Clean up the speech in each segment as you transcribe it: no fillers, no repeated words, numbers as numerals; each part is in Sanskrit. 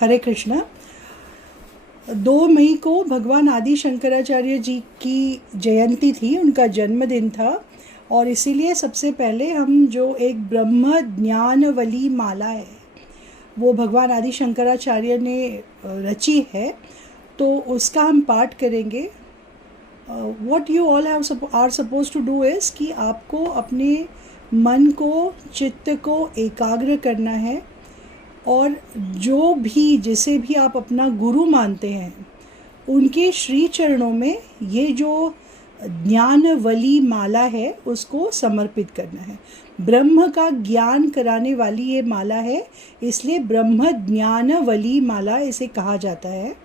हरे कृष्णा। 2 मई को भगवान आदि शंकराचार्य जी की जयंती थी, उनका जन्मदिन था और इसीलिए सबसे पहले हम जो एक ब्रह्म ज्ञानवली माला है वो भगवान आदि शंकराचार्य ने रची है, तो उसका हम पाठ करेंगे। What you all are suppose to do is कि आपको अपने मन को, चित्त को एकाग्र करना है और जो भी, जिसे भी आप अपना गुरु मानते हैं, उनके श्री चरणों में ये जो ज्ञानवली माला है उसको समर्पित करना है। ब्रह्म का ज्ञान कराने वाली ये माला है, इसलिए ब्रह्म ज्ञानवली माला इसे कहा जाता है।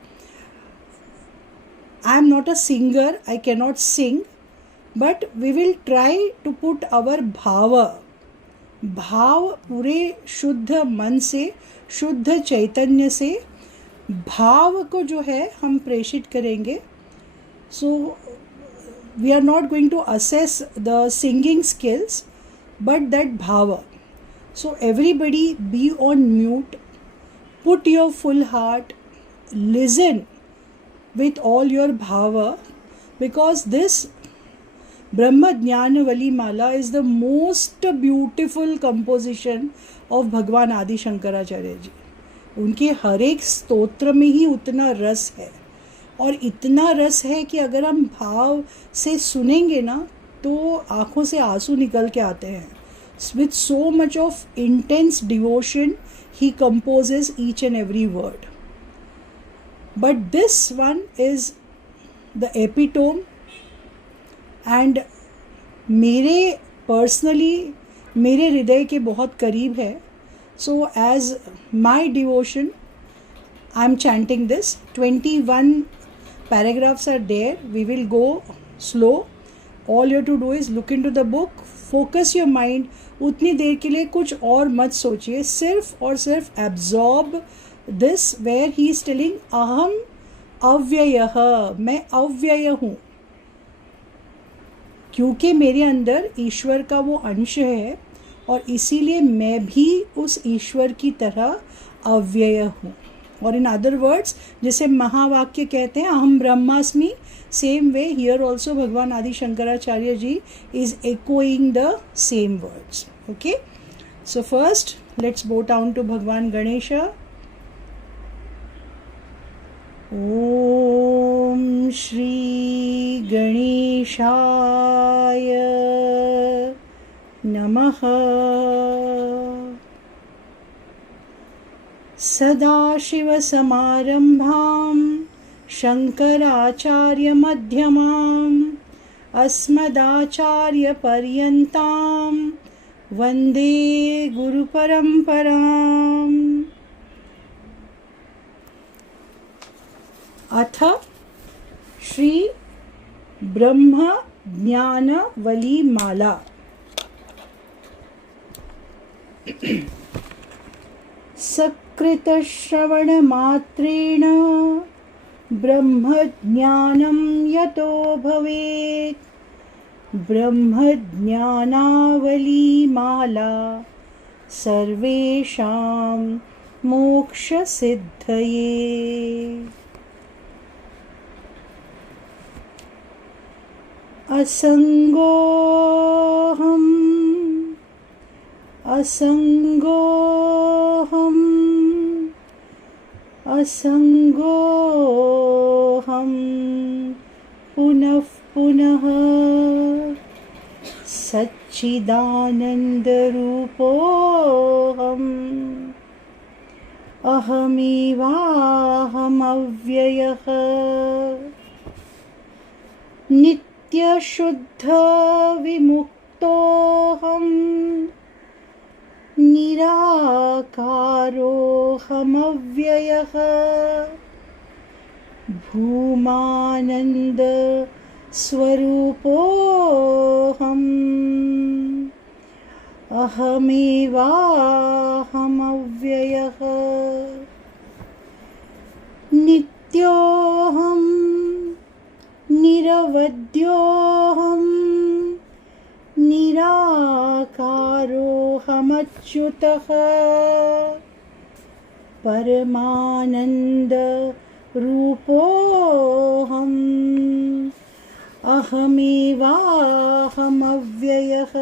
I am not a singer, I can not sing, but we will try to put our भाव पूरे शुद्ध मन से, शुद्ध चैतन्य से भाव को जो है हम प्रेषित करेंगे। So we are not going to assess the singing skills but that भाव। So everybody be on mute, put your full heart, listen with all your bhava, because this Brahma Jnanavali Mala is the most beautiful composition of भगवान आदि शंकराचार्य जी। उनके हर एक स्तोत्र में ही उतना रस है और इतना रस है कि अगर हम भाव से सुनेंगे ना तो आँखों से आंसू निकल के आते हैं। With so much of intense devotion he composes each and every word. But this one is the epitome and मेरे पर्सनली मेरे हृदय के बहुत करीब है। So as my devotion I am chanting this. 21 paragraphs are there, we will go slow. All you to do is look into the book, focus your mind. उतनी देर के लिए कुछ और मत सोचिए, सिर्फ और सिर्फ absorb this where he is telling अहम अव्ययः, मैं अव्यय हूँ, क्योंकि मेरे अंदर ईश्वर का वो अंश है और इसीलिए मैं भी उस ईश्वर की तरह अव्यय हूँ। और इन अदर वर्ड्स, जैसे महावाक्य कहते हैं अहम ब्रह्मास्मि, सेम वे हियर ऑल्सो भगवान आदि Shankaracharya ji is echoing the same words. Okay, so first let's bow down to भगवान गणेशा। ओम श्री गणेशाय नमः। सदाशिवसमारम्भां शङ्कराचार्यमध्यमाम् अस्मदाचार्यपर्यन्तां वन्दे गुरुपरम्पराम्। अथ श्री ब्रह्म ज्ञानवली माला। सकृतश्रवणमात्रेण ब्रह्म ज्ञानं यतो भवेत्, ब्रह्म ज्ञानावली माला सर्वेषां मोक्षसिद्धये। असंगोऽहम् असंगोऽहम् असंगोऽहम् पुनः पुनः सच्चिदानन्दरूपोऽहम् अहमेवाहमव्ययः नित्यशुद्ध विमुक्तोऽहम् निराकारोऽहमव्ययः भूमानन्द स्वरूपोऽहम् अहमेवाहमव्ययः नित्योऽहम् निरवध्योऽहम् निराकारोऽहमच्युतः परमानंद रूपोऽहम् अहमेवाहमव्ययः।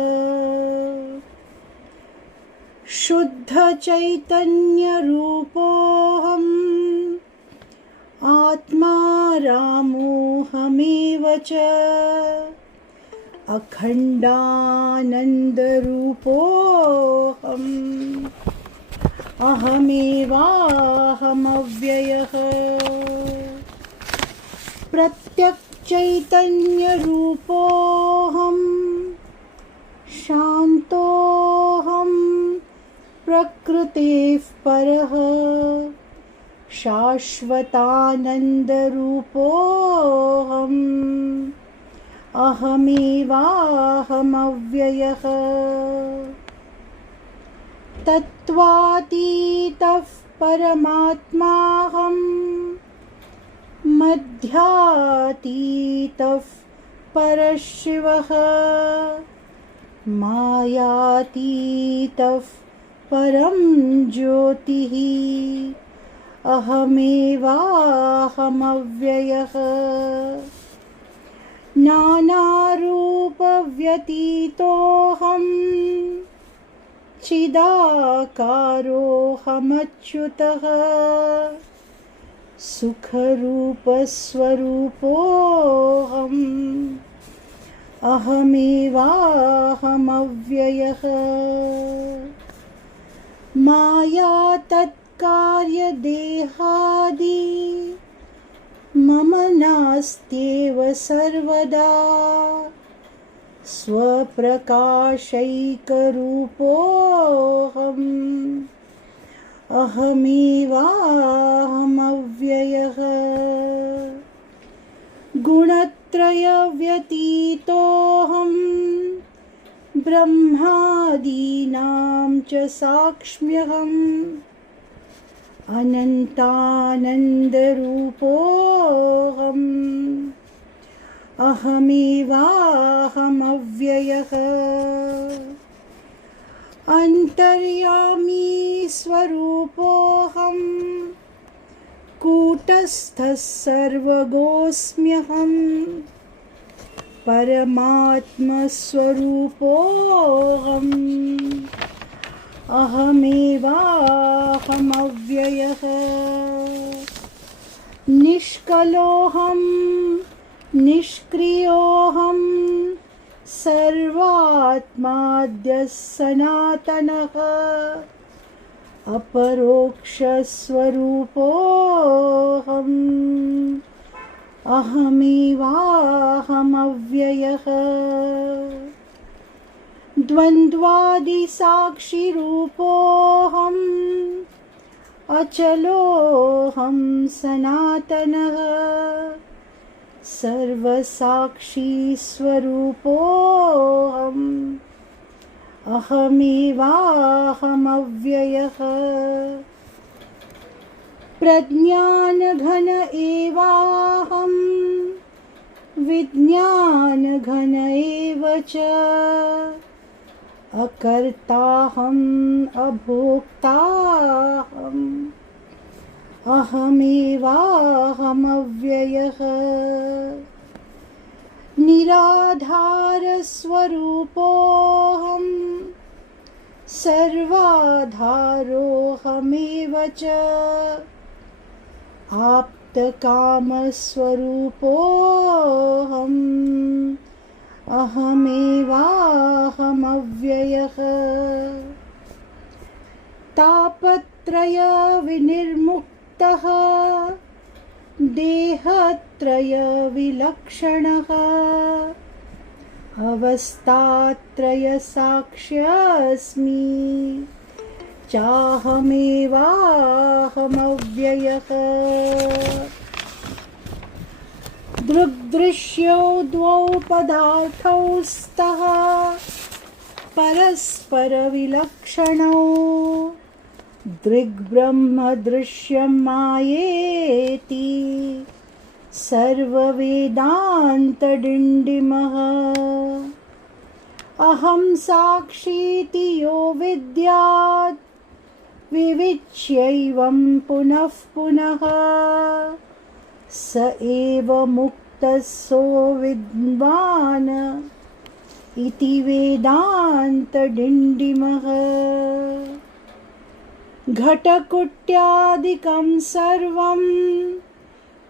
शुद्ध चैतन्य रूपोऽहम् आत्मा रामोऽहमेव च। अखंडानंद रूपोऽहम् अहमेवाहमव्ययः। प्रत्यक् चैतन्य रूपोऽहम् शान्तोऽहम् प्रकृतेः परः। शाश्वतानंद रूपोऽहम् अहमेवाहमव्ययः। तत्त्वातीतः परमात्माहम् मध्यातीतः परशिवः। मायातीतः परं ज्योतिः अहमेवाहमव्ययः। नानारूपव्यतीतोऽहम् चिदाकारोऽहमच्युतः। सुखरूपस्वरूपोऽहम् अहमेवाहमव्ययः। माया तत्कार्यदेहादि मम नास्त्येव सर्वदा। स्वप्रकाशैकरूपोऽहम् अहमेवाहमव्ययः। गुणत्रयव्यतीतोऽहम् ब्रह्मादीनां च साक्ष्म्यहम्। अनन्तानन्दरूपोऽहम् अहमेवाहमव्ययः। अन्तर्यामी स्वरूपोऽहम् कूटस्थः सर्वगोऽस्म्यहम्। परमात्मस्वरूपोऽहम् अहमेवाहमव्ययः। निष्कलोऽहम् निष्क्रियोऽहम् सर्वात्माद्यः सनातनः। अपरोक्षस्वरूपोऽहम् अहमेवाहमव्ययः। द्वन्द्वादिसाक्षिरूपोऽहम् अचलोऽहं सनातनः। सर्वसाक्षी स्वरूपोऽहम् अहमेवाहमव्ययः। प्रज्ञानघन एवाहम् विज्ञानघन एव च। अकर्ताहम् अभोक्ताहम् अहमेवाहमव्ययः। निराधारस्वरूपोऽहम् सर्वाधारोऽहमेव च। आप्तकामस्वरूपोऽहम् अहमेवाहमव्ययः। तापत्रयविनिर्मुक्तः देहत्रयविलक्षणः। अवस्थात्रयसाक्ष्यस्मि चाहमेवाहमव्ययः। दृग्दृश्यो द्वौ पदार्थौ स्तः परस्परविलक्षणौ। दृग्ब्रह्मदृश्यं मायेति सर्ववेदान्तडिण्डिमः। अहं साक्षीति यो विद्यात् विविच्यैवं पुनः पुनः स एव मुक्तः सो विद्वान् इति वेदान्तडिण्डिमः। घटकुट्यादिकं सर्वं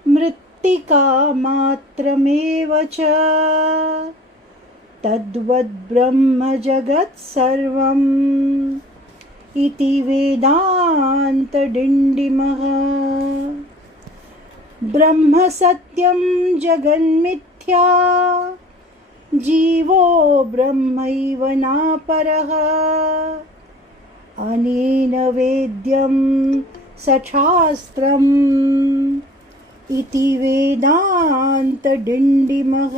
मृत्तिकामात्रमेव च तद्वद्ब्रह्म जगत् सर्वम् इति वेदान्तडिण्डिमः। ब्रह्म सत्यं जगन्मिथ्या जीवो ब्रह्मैव नापरः अनेन वेद्यं सशास्त्रम् इति वेदान्तडिण्डिमः।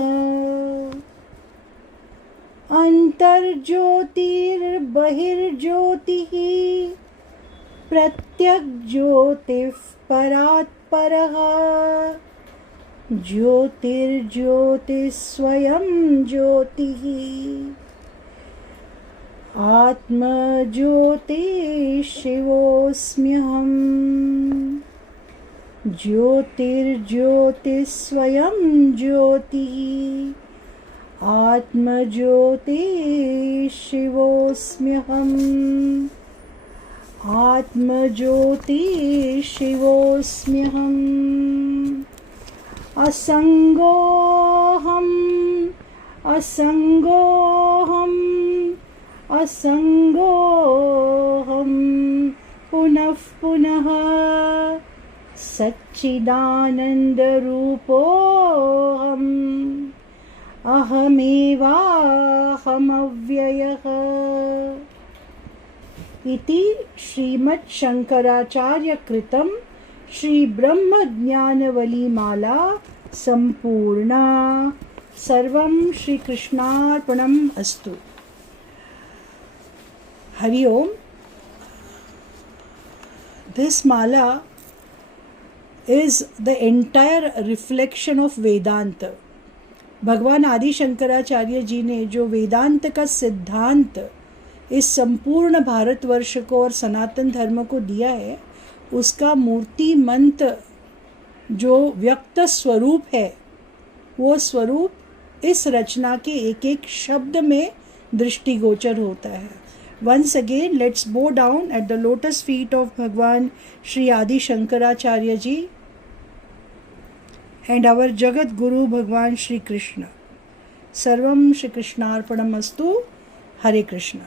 अन्तर्ज्योतिर्बहिर्ज्योतिः प्रत्यग्ज्योतिः परात्परः ज्योतिर्ज्योतिः स्वयं ज्योतिः आत्मज्योतिः शिवोऽस्म्यहम्। ज्योतिर्ज्योतिः स्वयं ज्योतिः आत्मज्योतिः शिवोऽस्म्यहम्। आत्मज्योतिः शिवोऽस्म्यहम्। असङ्गोऽहम् असङ्गोऽहम् असङ्गोऽहम् पुनः पुनः सच्चिदानन्दरूपोऽहम् अहमेवाहमव्ययः इति श्रीमच्छंकराचार्यकृतं श्रीब्रह्मज्ञानवलीमाला सम्पूर्णा। सर्वं श्रीकृष्णार्पणम् अस्तु। हरि ओम। This mala is the entire reflection of Vedanta. भगवान आदि शंकराचार्य जी ने जो वेदांत का सिद्धांत इस संपूर्ण भारतवर्ष को और सनातन धर्म को दिया है, उसका मूर्ति मंत्र जो व्यक्त स्वरूप है, वो स्वरूप इस रचना के एक एक शब्द में दृष्टिगोचर होता है। Once again, let's bow down at the lotus feet of Bhagwan Shri Adi Shankaracharya ji and our Jagat Guru Bhagwan Shri Krishna. Sarvam Shri Krishnarpanamastu. Hare Krishna.